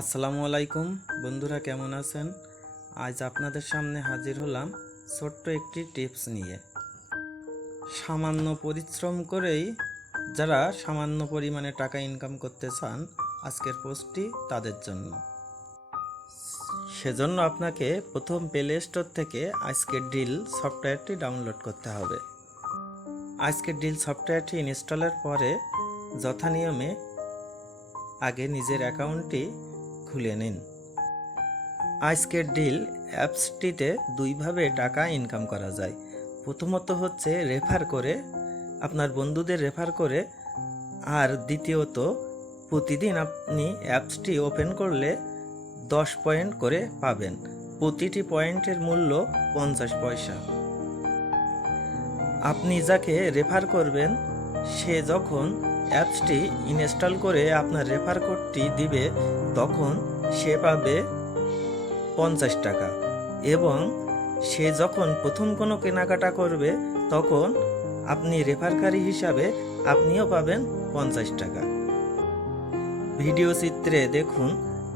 আসসালামু আলাইকুম। বন্ধুরা, কেমন আছেন? আজ আপনাদের সামনে হাজির হলাম ছোট্ট একটি টিপস নিয়ে। সামান্য পরিশ্রম করেই যারা সামান্য পরিমাণে টাকা ইনকাম করতে চান, আজকের পোস্টটি তাদের জন্য। সেজন্য আপনাকে প্রথম প্লে স্টোর থেকে আজকের ডিল সফটওয়্যারটি ডাউনলোড করতে হবে। আজকের ডিল সফটওয়্যারটি ইনস্টলের পরে যথানিয়মে আগে নিজের অ্যাকাউন্টটি খুলে নিন। আজকের ডিল অ্যাপসটিতে দুইভাবে টাকা ইনকাম করা যায়। প্রথমত হচ্ছে রেফার করে, আপনার বন্ধুদের রেফার করে, আর দ্বিতীয়ত, প্রতিদিন আপনি অ্যাপসটি ওপেন করলে দশ পয়েন্ট করে পাবেন। প্রতিটি পয়েন্টের মূল্য পঞ্চাশ পয়সা। আপনি যাকে রেফার করবেন, সে যখন অ্যাপসটি ইনস্টল করে আপনার রেফার কোডটি দিবে, তখন সে পাবে পঞ্চাশ টাকা। এবং সে যখন প্রথম কোনো কেনাকাটা করবে, তখন আপনি রেফারকারী হিসাবে আপনিও পাবেন পঞ্চাশ টাকা। ভিডিও চিত্রে দেখুন,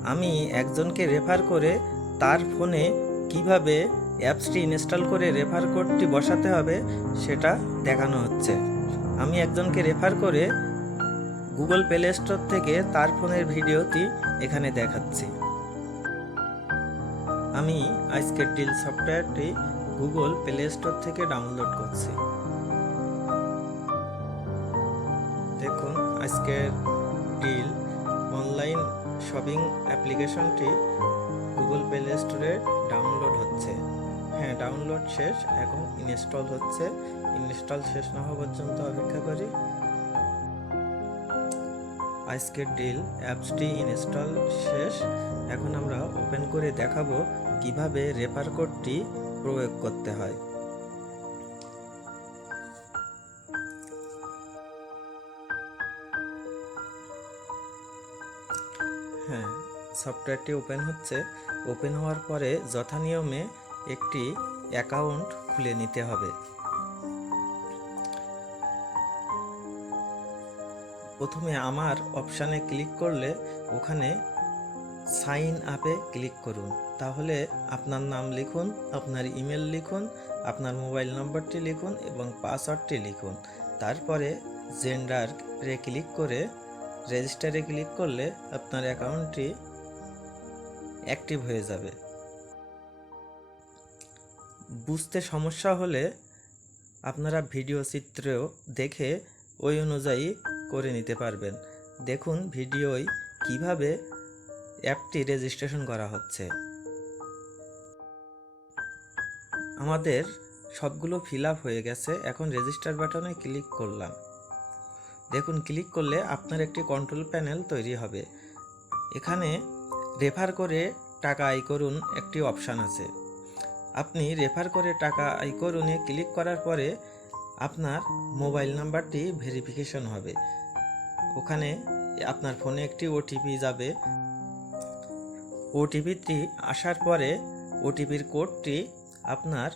আমি একজনকে রেফার করে তার ফোনে কীভাবে অ্যাপসটি ইনস্টল করে রেফার কোডটি বসাতে হবে, সেটা দেখানো হচ্ছে। আমি একজনকে রেফার করে গুগল প্লে স্টোর থেকে তার ফোনের ভিডিওটি এখানে দেখাচ্ছি। আমি আজকের ডিল সফটওয়্যারটি গুগল প্লে স্টোর থেকে ডাউনলোড করছি। দেখুন, আজকের ডিল অনলাইন শপিং অ্যাপ্লিকেশনটি গুগল প্লে স্টোরে ডাউনলোড হচ্ছে। হ্যাঁ ডাউনলোড শেষ, এখন ইনস্টল হচ্ছে। ইনস্টল শেষ না হওয়া পর্যন্ত অপেক্ষা করি। আজকের ডিল অ্যাপসটি ইনস্টল শেষ। এখন আমরা ওপেন করে দেখাবো কীভাবে রেফার কোডটি প্রয়োগ করতে হয়। হ্যাঁ সফটওয়্যারটি ওপেন হচ্ছে। ওপেন হওয়ার পরে যথানিয়মে একটি অ্যাকাউন্ট খুলে নিতে হবে। প্রথমে আমার অপশানে ক্লিক করলে ওখানে সাইন আপে ক্লিক করুন। তাহলে আপনার নাম লিখুন, আপনার ইমেল লিখুন, আপনার মোবাইল নম্বরটি লিখুন এবং পাসওয়ার্ডটি লিখুন। তারপরে জেন্ডারে ক্লিক করে রেজিস্টারে ক্লিক করলে আপনার অ্যাকাউন্টটি অ্যাক্টিভ হয়ে যাবে। বুঝতে সমস্যা হলে আপনারা ভিডিও চিত্রেও দেখে ওই অনুযায়ী করে নিতে পারবেন। দেখুন ভিডিওয় কীভাবে অ্যাপটি রেজিস্ট্রেশন করা হচ্ছে। আমাদের সবগুলো ফিল আপ হয়ে গেছে। এখন রেজিস্টার বাটনে ক্লিক করলাম। দেখুন ক্লিক করলে আপনার একটি কন্ট্রোল প্যানেল তৈরি হবে। এখানে রেফার করে টাকা আয় করুন একটি অপশান আছে। আপনি রেফার করে টাকা আয় করুনে ক্লিক করার পরে আপনার মোবাইল নাম্বারটি ভেরিফিকেশন হবে। ওখানে আপনার ফোনে একটি ওটিপি যাবে। ওটিপিটি আসার পরে ওটিপির কোডটি আপনার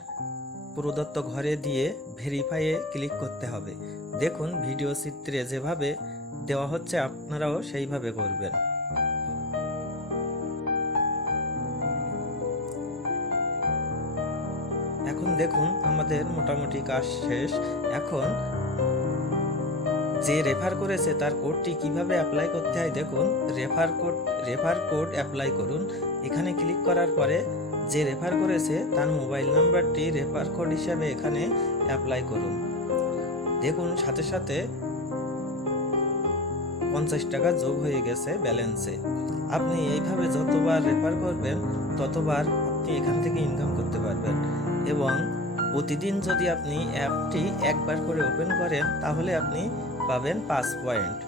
প্রদত্ত ঘরে দিয়ে ভেরিফাইয়ে ক্লিক করতে হবে। দেখুন ভিডিও চিত্রে যেভাবে দেওয়া হচ্ছে, আপনারাও সেইভাবে করবেন। এখন দেখুন, আমাদের মোটামুটি কাজ শেষ। এখন যে রেফার করেছে তার কোডটি কীভাবে অ্যাপ্লাই করতে হয় দেখুন refer code refer code apply করুন। এখানে ক্লিক করার পরে যে রেফার করেছে তার মোবাইল নাম্বারটি রেফার কোড হিসাবে এখানে অ্যাপ্লাই করুন। দেখুন, সাথে সাথে পঞ্চাশ টাকা যোগ হয়ে গেছে ব্যালেন্সে আপনি এইভাবে যতবার রেফার করবেন, ততবার আপনি এখান থেকে ইনকাম করতে পারবেন এবং প্রতিদিন যদি আপনি অ্যাপটি একবার করে ওপেন করেন, তাহলে আপনি পাবেন পাঁচ পয়েন্ট।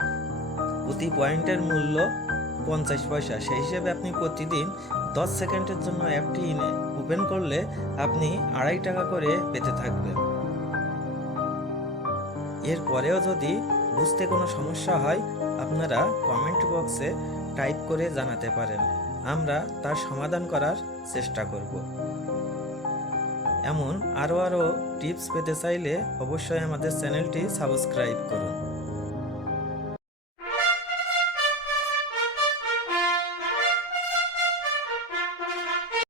প্রতি পয়েন্টের মূল্য পঞ্চাশ পয়সা। সেই হিসেবে আপনি প্রতিদিন দশ সেকেন্ডের জন্য অ্যাপটি ওপেন করলে আপনি আড়াই টাকা করে পেতে থাকবেন। এরপরেও যদি বুঝতে কোনো সমস্যা হয়, আপনারা কমেন্ট বক্সে টাইপ করে জানাতে পারেন। আমরা তার সমাধান করার চেষ্টা করব। এমন আরও আরও টিপস পেতে চাইলে অবশ্যই আমাদের চ্যানেলটি সাবস্ক্রাইব করুন।